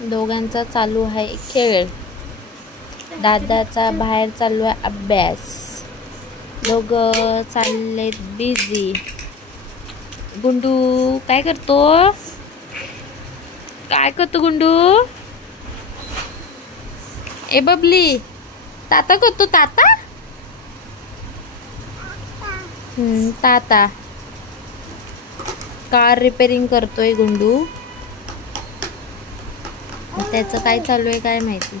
दोघांचा चालू आहे खेळ. दादाचा बाहेर चालू आहे अभ्यास. दोघं चाललेत बिझी. गुंडू काय करतो? काय करतो गुंडू? ए बबली, ताता करतो. ताता ताता कार रिपेअरिंग करतोय गुंडू. त्याचं काय चालू आहे काय माहिती.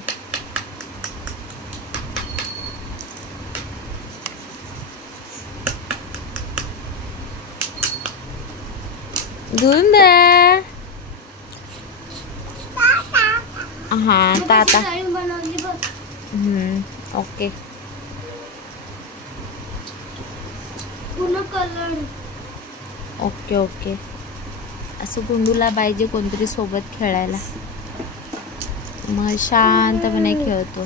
गुंडा हा ताता. ओके. Okay okay. असं गुंडूला पाहिजे कोणतरी सोबत खेळायला, मग शांतपणे खेळतो.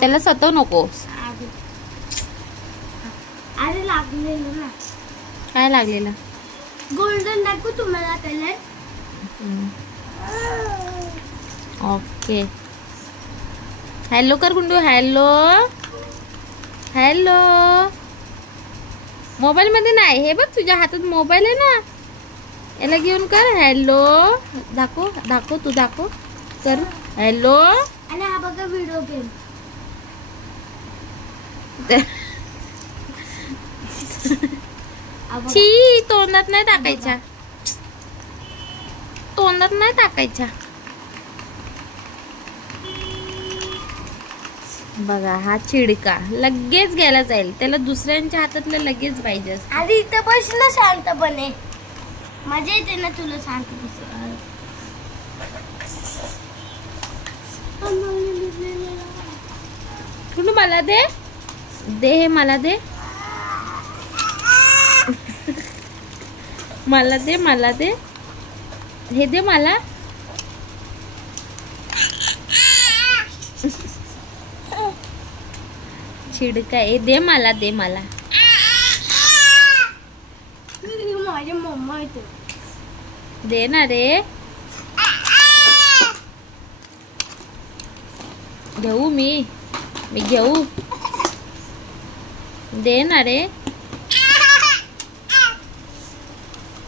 त्याला सतव नकोस. अरे लागलेलं ना. काय लागलेलं? गोल्डन दाखवू तुम्हाला कलर. ओके. हॅलो कर गुंडू. Hello hello. मोबाईल मध्ये नाही, हे बघ तुझ्या हातात मोबाईल आहे ना, याला घेऊन कर. हॅलो दाखव. दाखव तू दाखव कर. हॅलो. आणि हा बघा व्हिडिओ गेम. छी, तोंडात नाही टाकायच्या. तोंडात नाही टाकायच्या. बघा हा चिडका लगेच घ्यायला जाईल. त्याला दुसऱ्यांच्या हातातलं लगेच पाहिजे. अरे इथं बस ना शांतपणे. मजा येते ना तुला शांत बस. मला दे. दे हे मला दे. मला दे. मला दे. हे दे मला. चिडका आहे. दे मला. दे मला. माझी मम्मा येते. दे ना रे. घेऊ मी घेऊ. दे ना रे.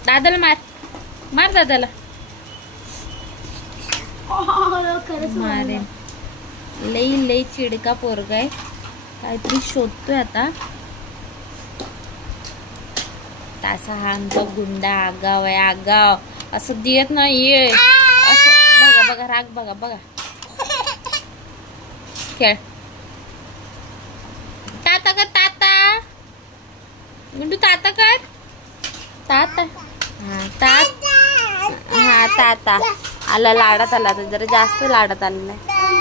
दादाला मार. मार दादाला. मारे. लई लई चिडका पोरगा आहे. काहीतरी शोधतोय आता. तासा हा आमचा गुंडा आगाव आहे. आगाव असं देत नाहीये. असं बघा बघा राग बघा बघा. खेळ. ताता कर. ताता गुंडू ताता कर. ताता. हा तात. हा ताता आला. लाडात आला. जरा जास्त लाडात आलेला आहे.